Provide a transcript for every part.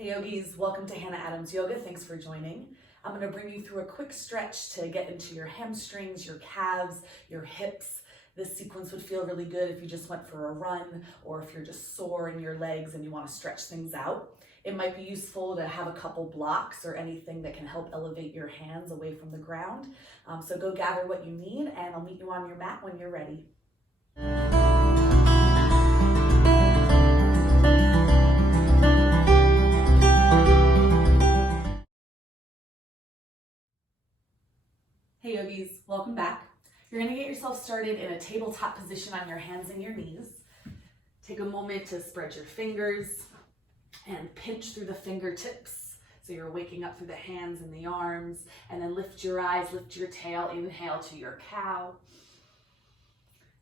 Hey yogis, welcome to Hannah Adams Yoga. Thanks for joining. I'm going to bring you through a quick stretch to get into your hamstrings, your calves, your hips. This sequence would feel really good if you just went for a run or if you're just sore in your legs and you want to stretch things out. It might be useful to have a couple blocks or anything that can help elevate your hands away from the ground. So go gather what you need and I'll meet you on your mat when you're ready. Hey yogis, welcome back. You're gonna get yourself started in a tabletop position on your hands and your knees. Take a moment to spread your fingers and pinch through the fingertips. So you're waking up through the hands and the arms, and then lift your eyes, lift your tail, inhale to your cow.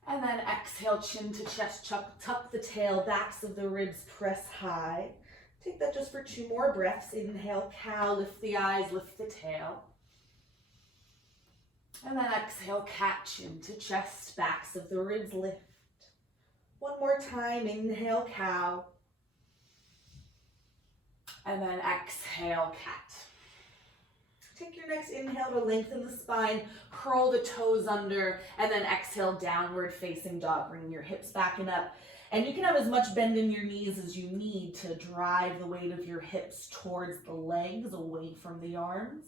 And then exhale, chin to chest, tuck the tail, backs of the ribs press high. Take that just for 2 more breaths. Inhale, cow, lift the eyes, lift the tail. And then exhale, cat, chin to chest, backs of the ribs lift. One more time, inhale, cow. And then exhale, cat. Take your next inhale to lengthen the spine, curl the toes under, and then exhale, downward facing dog. Bring your hips back and up. And you can have as much bend in your knees as you need to drive the weight of your hips towards the legs, away from the arms.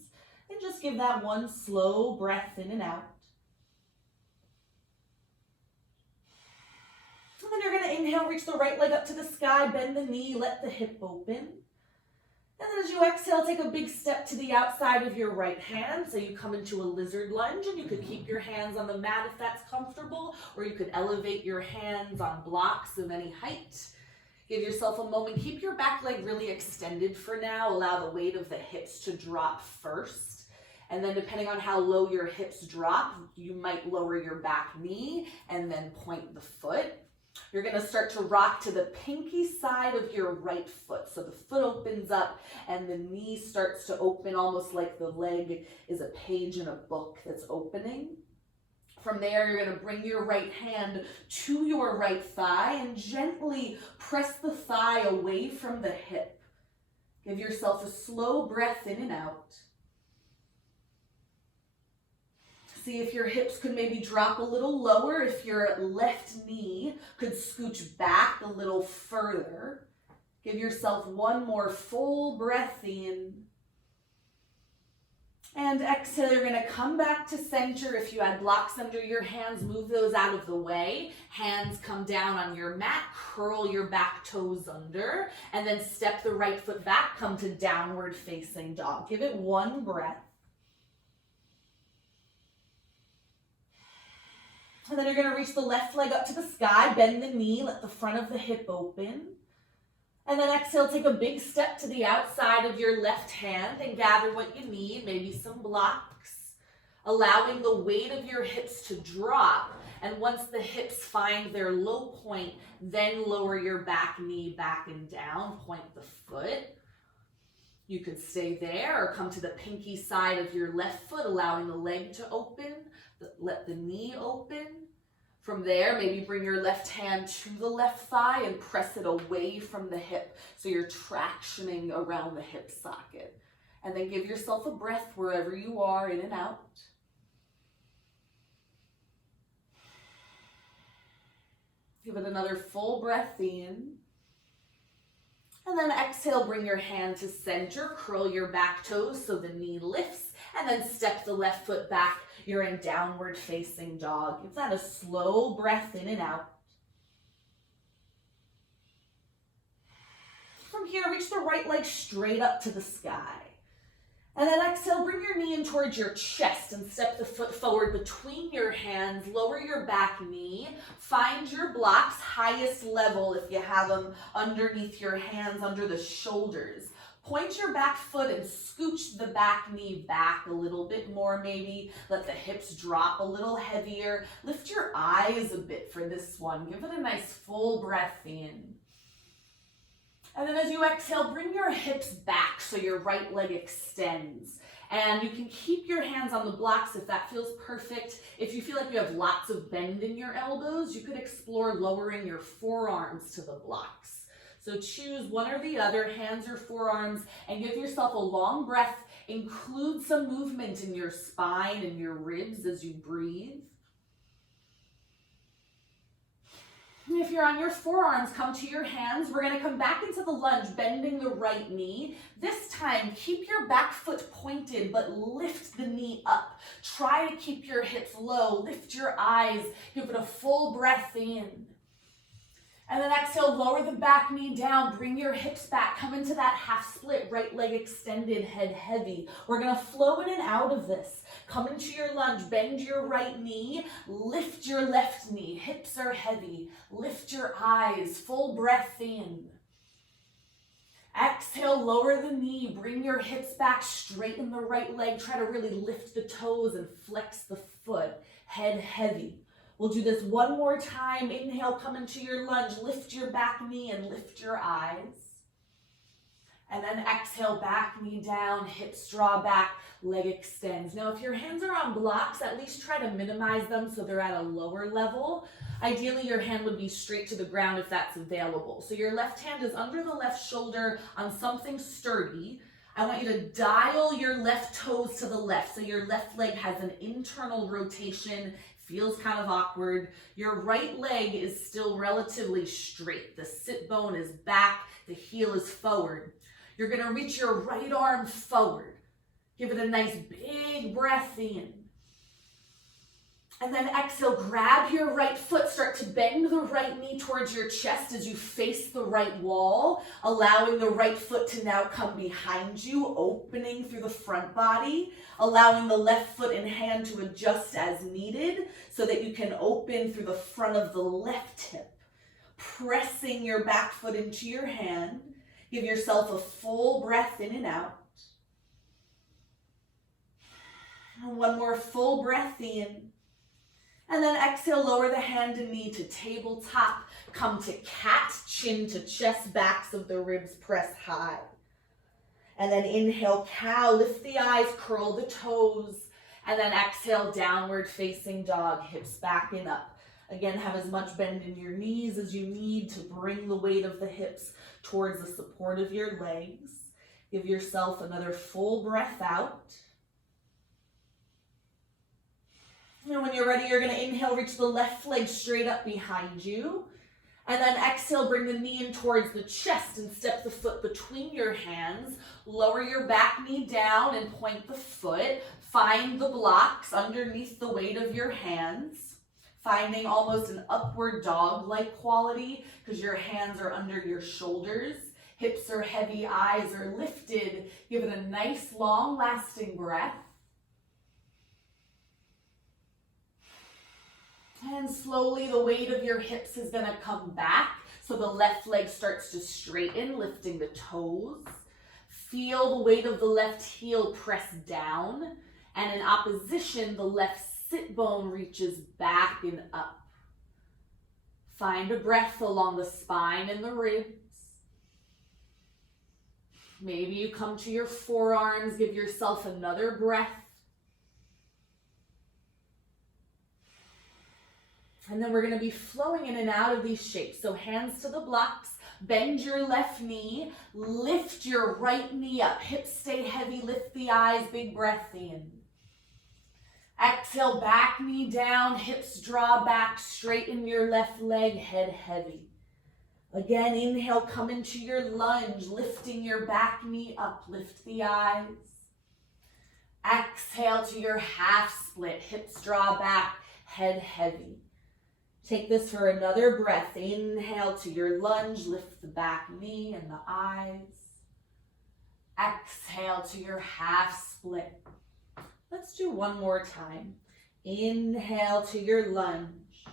And just give that one slow breath in and out. And then you're going to inhale, reach the right leg up to the sky, bend the knee, let the hip open. And then as you exhale, take a big step to the outside of your right hand. So you come into a lizard lunge, and you could keep your hands on the mat if that's comfortable, or you could elevate your hands on blocks of any height. Give yourself a moment. Keep your back leg really extended for now. Allow the weight of the hips to drop first. And then depending on how low your hips drop, you might lower your back knee and then point the foot. You're going to start to rock to the pinky side of your right foot. So the foot opens up and the knee starts to open, almost like the leg is a page in a book that's opening. From there, you're going to bring your right hand to your right thigh and gently press the thigh away from the hip. Give yourself a slow breath in and out. See if your hips could maybe drop a little lower, if your left knee could scooch back a little further. Give yourself one more full breath in. And exhale, you're going to come back to center. If you had blocks under your hands, move those out of the way. Hands come down on your mat, curl your back toes under, and then step the right foot back, come to downward facing dog. Give it one breath. And then you're going to reach the left leg up to the sky, bend the knee, let the front of the hip open. And then exhale, take a big step to the outside of your left hand and gather what you need, maybe some blocks, allowing the weight of your hips to drop. And once the hips find their low point, then lower your back knee back and down, point the foot. You could stay there or come to the pinky side of your left foot, allowing the leg to open. Let the knee open. From there, maybe bring your left hand to the left thigh and press it away from the hip so you're tractioning around the hip socket. And then give yourself a breath wherever you are, in and out. Give it another full breath in. And then exhale, bring your hand to center, curl your back toes so the knee lifts, and then step the left foot back. You're in downward facing dog. Give that a slow breath in and out. From here, reach the right leg straight up to the sky. And then exhale, bring your knee in towards your chest and step the foot forward between your hands. Lower your back knee. Find your blocks, highest level if you have them underneath your hands, under the shoulders. Point your back foot and scooch the back knee back a little bit more maybe. Let the hips drop a little heavier. Lift your eyes a bit for this one. Give it a nice full breath in. And then as you exhale, bring your hips back so your right leg extends. And you can keep your hands on the blocks if that feels perfect. If you feel like you have lots of bend in your elbows, you could explore lowering your forearms to the blocks. So choose one or the other, hands or forearms, and give yourself a long breath. Include some movement in your spine and your ribs as you breathe. And if you're on your forearms, come to your hands. We're going to come back into the lunge, bending the right knee. This time, keep your back foot pointed, but lift the knee up. Try to keep your hips low. Lift your eyes. Give it a full breath in. And then exhale, lower the back knee down. Bring your hips back. Come into that half split, right leg extended, head heavy. We're going to flow in and out of this. Come into your lunge. Bend your right knee. Lift your left knee. Hips are heavy. Lift your eyes. Full breath in. Exhale, lower the knee. Bring your hips back. Straighten the right leg. Try to really lift the toes and flex the foot. Head heavy. We'll do this one more time. Inhale, come into your lunge. Lift your back knee and lift your eyes. And then exhale, back knee down, hips draw back, leg extends. Now, if your hands are on blocks, at least try to minimize them so they're at a lower level. Ideally, your hand would be straight to the ground if that's available. So your left hand is under the left shoulder on something sturdy. I want you to dial your left toes to the left. So your left leg has an internal rotation. Feels kind of awkward. Your right leg is still relatively straight. The sit bone is back, the heel is forward. You're gonna reach your right arm forward. Give it a nice big breath in. And then exhale, grab your right foot, start to bend the right knee towards your chest as you face the right wall, allowing the right foot to now come behind you, opening through the front body, allowing the left foot and hand to adjust as needed so that you can open through the front of the left hip. Pressing your back foot into your hand, give yourself a full breath in and out. And one more full breath in. And then exhale, lower the hand and knee to tabletop. Come to cat, chin to chest, backs of the ribs press high. And then inhale, cow, lift the eyes, curl the toes. And then exhale, downward facing dog, hips back and up. Again, have as much bend in your knees as you need to bring the weight of the hips towards the support of your legs. Give yourself another full breath out. And when you're ready, you're going to inhale, reach the left leg straight up behind you. And then exhale, bring the knee in towards the chest and step the foot between your hands. Lower your back knee down and point the foot. Find the blocks underneath the weight of your hands. Finding almost an upward dog-like quality because your hands are under your shoulders. Hips are heavy, eyes are lifted. Give it a nice, long-lasting breath. And slowly the weight of your hips is going to come back. So the left leg starts to straighten, lifting the toes. Feel the weight of the left heel press down. And in opposition, the left sit bone reaches back and up. Find a breath along the spine and the ribs. Maybe you come to your forearms, give yourself another breath. And then we're going to be flowing in and out of these shapes. So hands to the blocks, bend your left knee, lift your right knee up, hips stay heavy, lift the eyes, big breath in. Exhale, back knee down, hips draw back, straighten your left leg, head heavy. Again, inhale, come into your lunge, lifting your back knee up, lift the eyes. Exhale to your half split, hips draw back, head heavy. Take this for another breath. Inhale to your lunge, lift the back knee and the eyes. Exhale to your half split. Let's do one more time. Inhale to your lunge.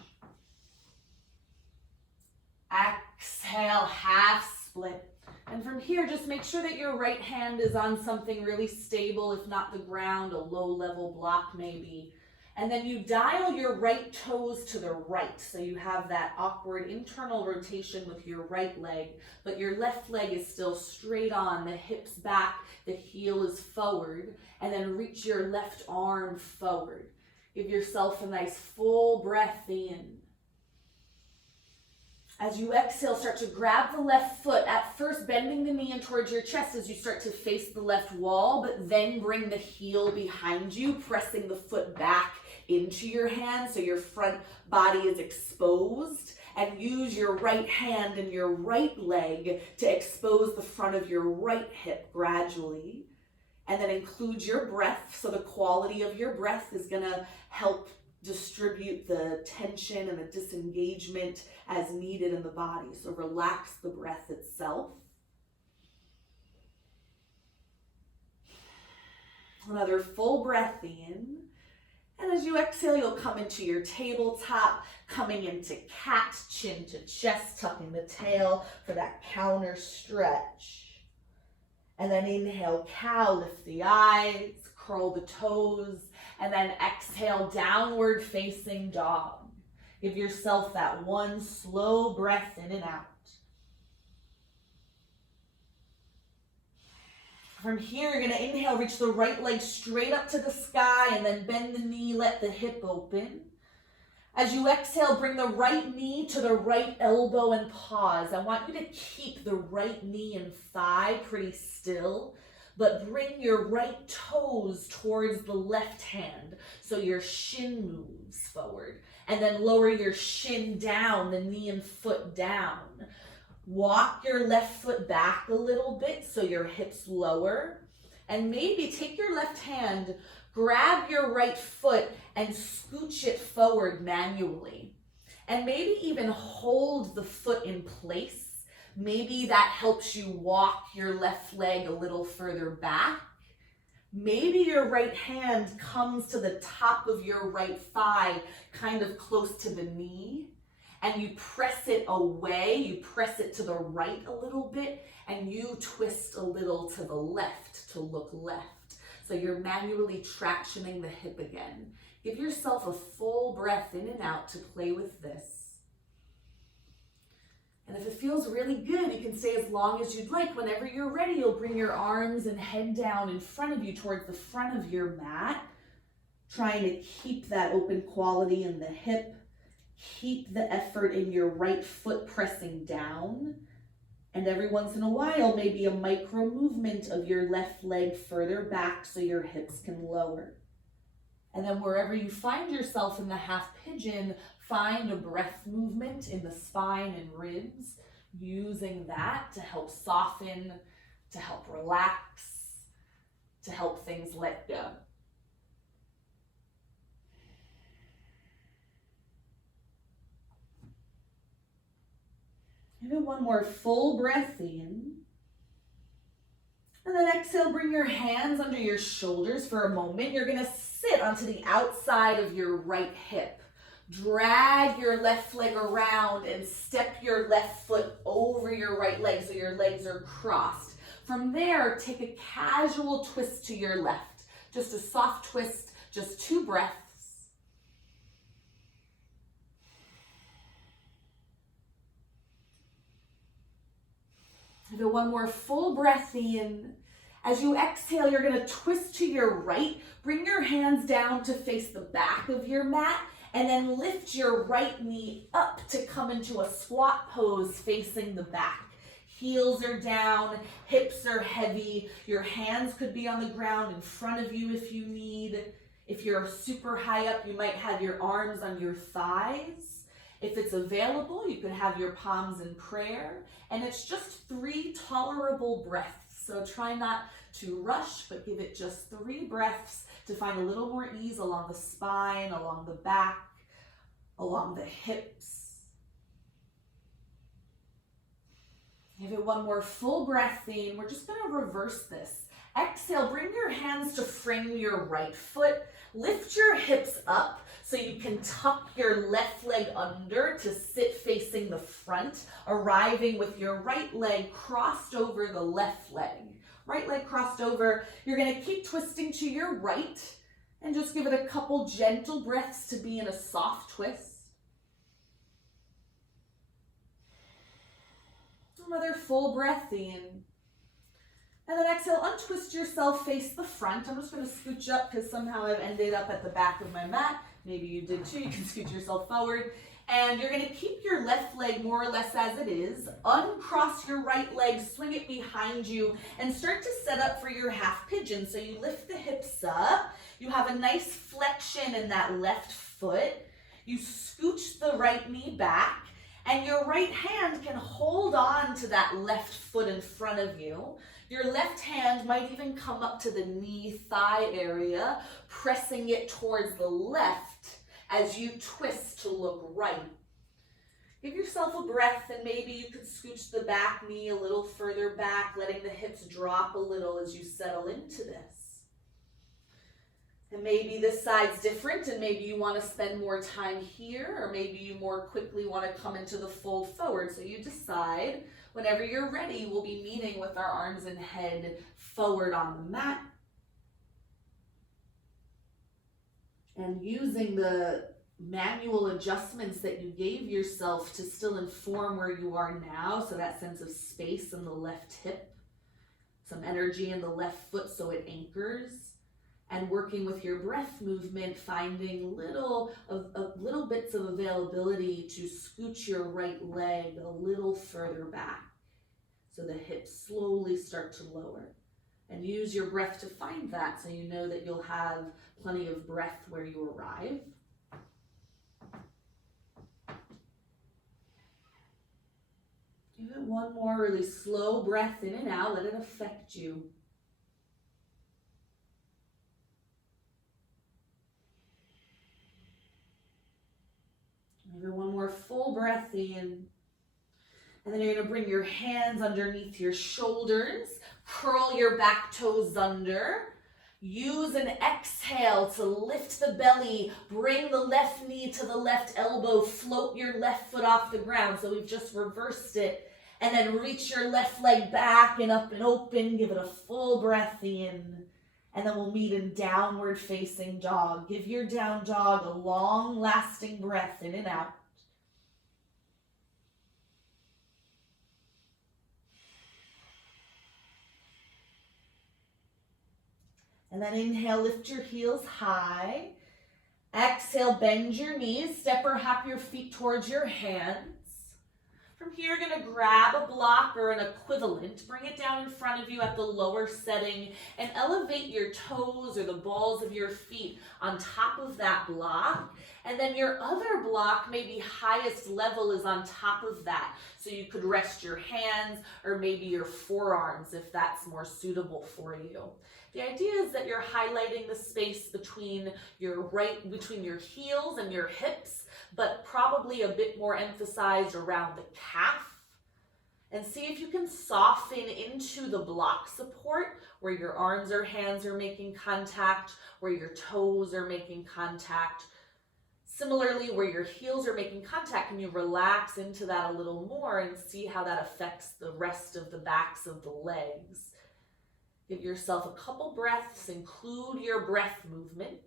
Exhale, half split. And from here, just make sure that your right hand is on something really stable, if not the ground, a low-level block maybe. And then you dial your right toes to the right, so you have that awkward internal rotation with your right leg, but your left leg is still straight on, the hips back, the heel is forward, and then reach your left arm forward. Give yourself a nice full breath in. As you exhale, start to grab the left foot, at first bending the knee in towards your chest as you start to face the left wall, but then bring the heel behind you, pressing the foot back into your hand so your front body is exposed, and use your right hand and your right leg to expose the front of your right hip gradually. And then include your breath, so the quality of your breath is gonna help distribute the tension and the disengagement as needed in the body. So relax the breath itself. Another full breath in. And as you exhale, you'll come into your tabletop, coming into cat, chin to chest, tucking the tail for that counter stretch. And then inhale, cow, lift the eyes, curl the toes, and then exhale, downward facing dog. Give yourself that one slow breath in and out. From here, you're gonna inhale, reach the right leg straight up to the sky, and then bend the knee, let the hip open. As you exhale, bring the right knee to the right elbow and pause. I want you to keep the right knee and thigh pretty still, but bring your right toes towards the left hand so your shin moves forward. And then lower your shin down, the knee and foot down. Walk your left foot back a little bit so your hips lower. And maybe take your left hand, grab your right foot and scooch it forward manually. And maybe even hold the foot in place. Maybe that helps you walk your left leg a little further back. Maybe your right hand comes to the top of your right thigh, kind of close to the knee, and you press it away, you press it to the right a little bit, and you twist a little to the left to look left. So you're manually tractioning the hip again. Give yourself a full breath in and out to play with this. And if it feels really good, you can stay as long as you'd like. Whenever you're ready, you'll bring your arms and head down in front of you towards the front of your mat, trying to keep that open quality in the hip. Keep the effort in your right foot pressing down. And every once in a while, maybe a micro movement of your left leg further back so your hips can lower. And then wherever you find yourself in the half pigeon, find a breath movement in the spine and ribs, using that to help soften, to help relax, to help things let go. Give it one more full breath in. And then exhale, bring your hands under your shoulders for a moment. You're gonna sit onto the outside of your right hip. Drag your left leg around and step your left foot over your right leg so your legs are crossed. From there, take a casual twist to your left. Just a soft twist, just 2 breaths. Give it one more full breath in. As you exhale, you're gonna twist to your right. Bring your hands down to face the back of your mat, and then lift your right knee up to come into a squat pose facing the back. Heels are down, hips are heavy. Your hands could be on the ground in front of you if you need. If you're super high up, you might have your arms on your thighs. If it's available, you could have your palms in prayer. And it's just 3 tolerable breaths. So try not to rush, but give it just 3 breaths to find a little more ease along the spine, along the back, along the hips. Give it one more full breath in. We're just gonna reverse this. Exhale, bring your hands to frame your right foot. Lift your hips up so you can tuck your left leg under to sit facing the front, arriving with your right leg crossed over the left leg. Right leg crossed over. You're gonna keep twisting to your right and just give it a couple gentle breaths to be in a soft twist. Another full breath in. And then exhale, untwist yourself, face the front. I'm just gonna scooch up because somehow I've ended up at the back of my mat. Maybe you did too, you can scoot yourself forward. And you're going to keep your left leg more or less as it is. Uncross your right leg, swing it behind you, and start to set up for your half pigeon. So you lift the hips up. You have a nice flexion in that left foot. You scooch the right knee back, and your right hand can hold on to that left foot in front of you. Your left hand might even come up to the knee thigh area, pressing it towards the left as you twist to look right. Give yourself a breath, and maybe you could scooch the back knee a little further back, letting the hips drop a little as you settle into this. And maybe this side's different, and maybe you want to spend more time here, or maybe you more quickly want to come into the fold forward. So you decide. Whenever you're ready, we'll be meeting with our arms and head forward on the mat. And using the manual adjustments that you gave yourself to still inform where you are now. So that sense of space in the left hip, some energy in the left foot so it anchors. And working with your breath movement, finding little bits of availability to scooch your right leg a little further back so the hips slowly start to lower. And use your breath to find that so you know that you'll have plenty of breath where you arrive. Give it one more really slow breath in and out. Let it affect you. Maybe one more full breath in. And then you're going to bring your hands underneath your shoulders. Curl your back toes under. Use an exhale to lift the belly. Bring the left knee to the left elbow. Float your left foot off the ground. So we've just reversed it. And then reach your left leg back and up and open. Give it a full breath in. And then we'll meet in downward facing dog. Give your down dog a long lasting breath in and out. And then inhale, lift your heels high. Exhale, bend your knees. Step or hop your feet towards your hands. From here, you're going to grab a block or an equivalent, bring it down in front of you at the lower setting, and elevate your toes or the balls of your feet on top of that block. And then your other block, maybe highest level, is on top of that. So you could rest your hands or maybe your forearms if that's more suitable for you. The idea is that you're highlighting the space between your heels and your hips, but probably a bit more emphasized around the calf. And see if you can soften into the block support where your arms or hands are making contact, where your toes are making contact. Similarly, where your heels are making contact, can you relax into that a little more and see how that affects the rest of the backs of the legs. Give yourself a couple breaths, include your breath movement.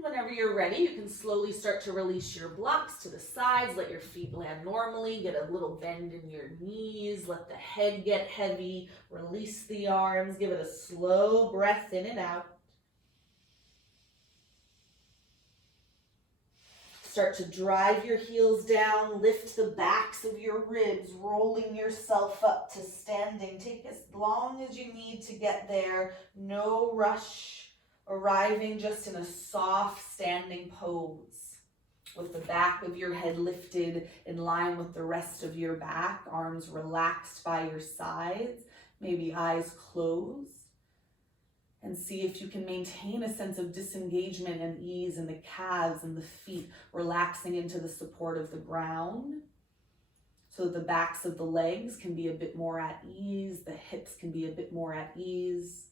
Whenever you're ready, you can slowly start to release your blocks to the sides. Let your feet land normally. Get a little bend in your knees. Let the head get heavy. Release the arms. Give it a slow breath in and out. Start to drive your heels down. Lift the backs of your ribs, rolling yourself up to standing. Take as long as you need to get there. No rush. Arriving just in a soft standing pose with the back of your head lifted in line with the rest of your back, arms relaxed by your sides, maybe eyes closed. And see if you can maintain a sense of disengagement and ease in the calves and the feet, relaxing into the support of the ground so that the backs of the legs can be a bit more at ease, the hips can be a bit more at ease,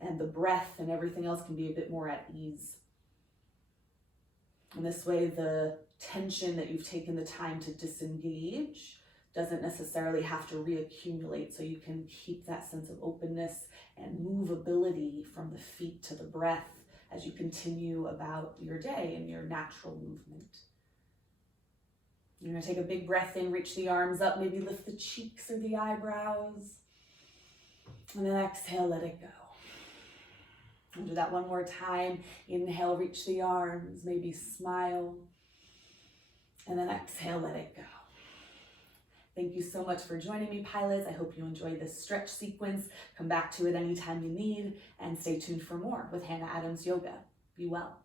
and the breath and everything else can be a bit more at ease. And this way, the tension that you've taken the time to disengage doesn't necessarily have to reaccumulate, so you can keep that sense of openness and movability from the feet to the breath as you continue about your day in your natural movement. You're gonna take a big breath in, reach the arms up, maybe lift the cheeks or the eyebrows. And then exhale, let it go. We'll do that one more time. Inhale, reach the arms, maybe smile. And then exhale, let it go. Thank you so much for joining me, pilots. I hope you enjoyed this stretch sequence. Come back to it anytime you need, and stay tuned for more with Hannah Adams Yoga. Be well.